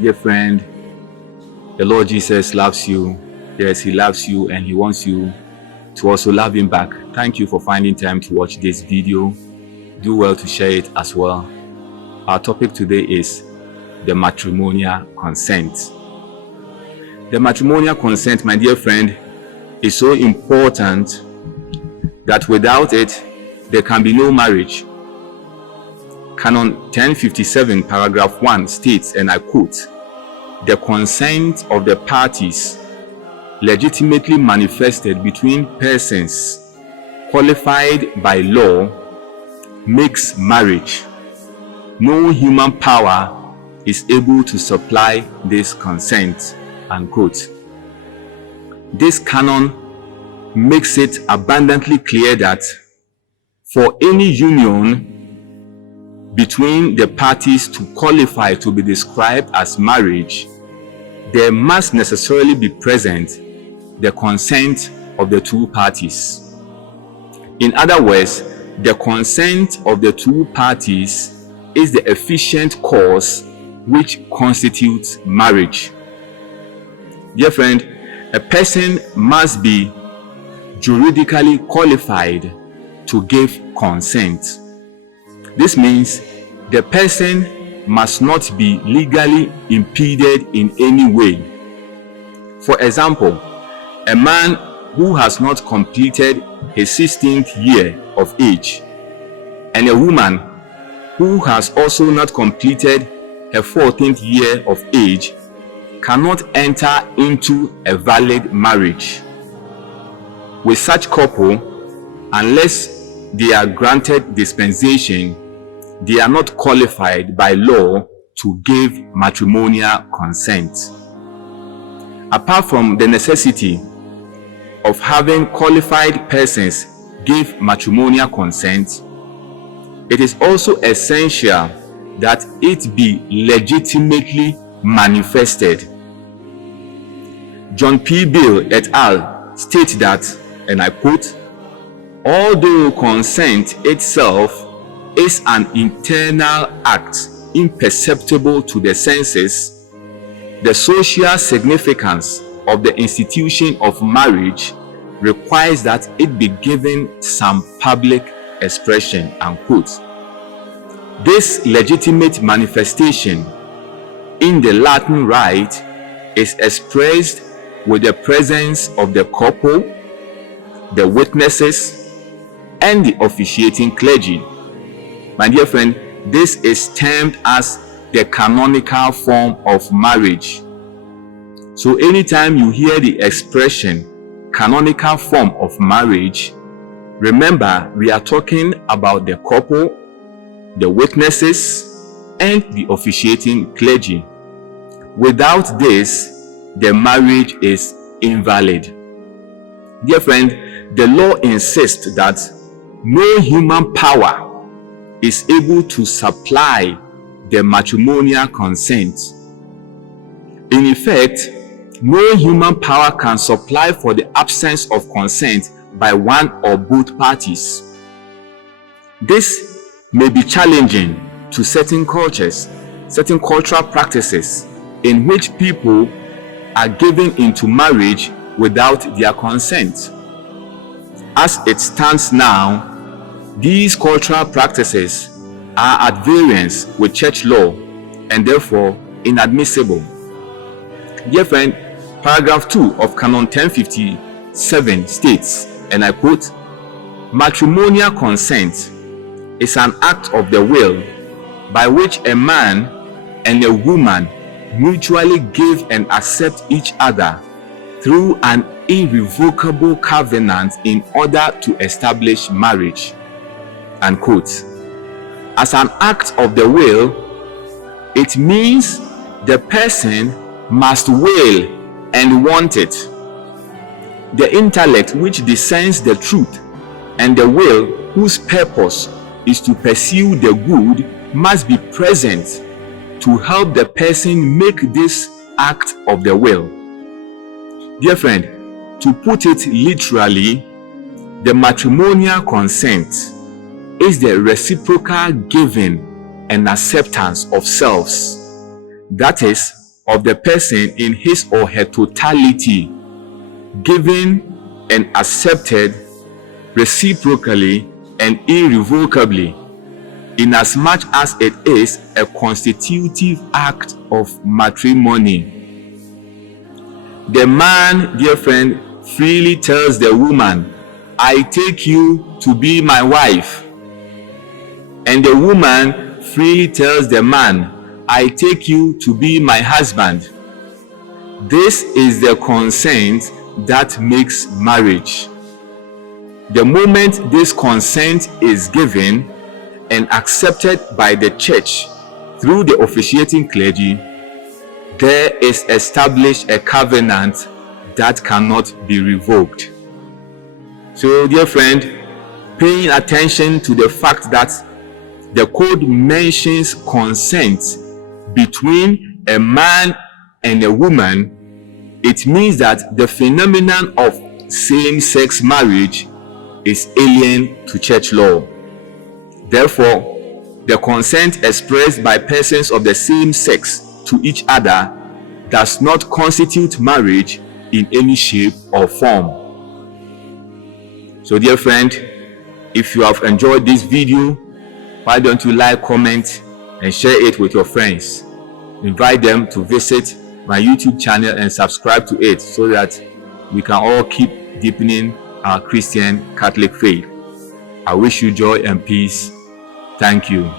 Dear friend, the Lord Jesus loves you. Yes, He loves you and He wants you to also love Him back. Thank you for finding time to watch this video. Do well to share it as well. Our topic today is the matrimonial consent. The matrimonial consent, my dear friend, is so important that without it, there can be no marriage. Canon 1057, paragraph 1 states, and I quote, "The consent of the parties legitimately manifested between persons qualified by law makes marriage. No human power is able to supply this consent," unquote. This canon makes it abundantly clear that for any union between the parties to qualify to be described as marriage, there must necessarily be present the consent of the two parties. In other words, the consent of the two parties is the efficient cause which constitutes marriage. Dear friend, a person must be juridically qualified to give consent. This means the person must not be legally impeded in any way. For example, a man who has not completed his 16th year of age and a woman who has also not completed her 14th year of age cannot enter into a valid marriage. With such couple, unless they are granted dispensation, they are not qualified by law to give matrimonial consent. Apart from the necessity of having qualified persons give matrimonial consent, it is also essential that it be legitimately manifested. John P. Bill et al. State that, and I quote, "Although consent itself is an internal act imperceptible to the senses, the social significance of the institution of marriage requires that it be given some public expression," unquote. This legitimate manifestation in the Latin rite is expressed with the presence of the couple, the witnesses, and the officiating clergy. My dear friend, this is termed as the canonical form of marriage. So anytime you hear the expression canonical form of marriage, remember we are talking about the couple, the witnesses, and the officiating clergy. Without this, the marriage is invalid. Dear friend, the law insists that no human power is able to supply the matrimonial consent. In effect, no human power can supply for the absence of consent by one or both parties. This may be challenging to certain cultures, certain cultural practices in which people are given into marriage without their consent. As it stands now, these cultural practices are at variance with church law and therefore inadmissible. Dear friend, paragraph 2 of Canon 1057 states, and I quote, "Matrimonial consent is an act of the will by which a man and a woman mutually give and accept each other through an irrevocable covenant in order to establish marriage," unquote. As an act of the will, it means the person must will and want it. The intellect which discerns the truth and the will whose purpose is to pursue the good must be present to help the person make this act of the will. Dear friend, to put it literally, the matrimonial consent is the reciprocal giving and acceptance of selves. That is, of the person in his or her totality, given and accepted reciprocally and irrevocably, inasmuch as it is a constitutive act of matrimony. The man, dear friend, freely tells the woman, I take you to be my wife. And the woman freely tells the man, I take you to be my husband. This is the consent that makes marriage. The moment this consent is given and accepted by the church through the officiating clergy, there is established a covenant that cannot be revoked. So, dear friend, paying attention to the fact that the code mentions consent between a man and a woman, it means that the phenomenon of same-sex marriage is alien to church law. Therefore, the consent expressed by persons of the same sex to each other does not constitute marriage in any shape or form. So, dear friend, if you have enjoyed this video, why don't you like, comment, and share it with your friends? Invite them to visit my YouTube channel and subscribe to it so that we can all keep deepening our Christian Catholic faith. I wish you joy and peace. Thank you.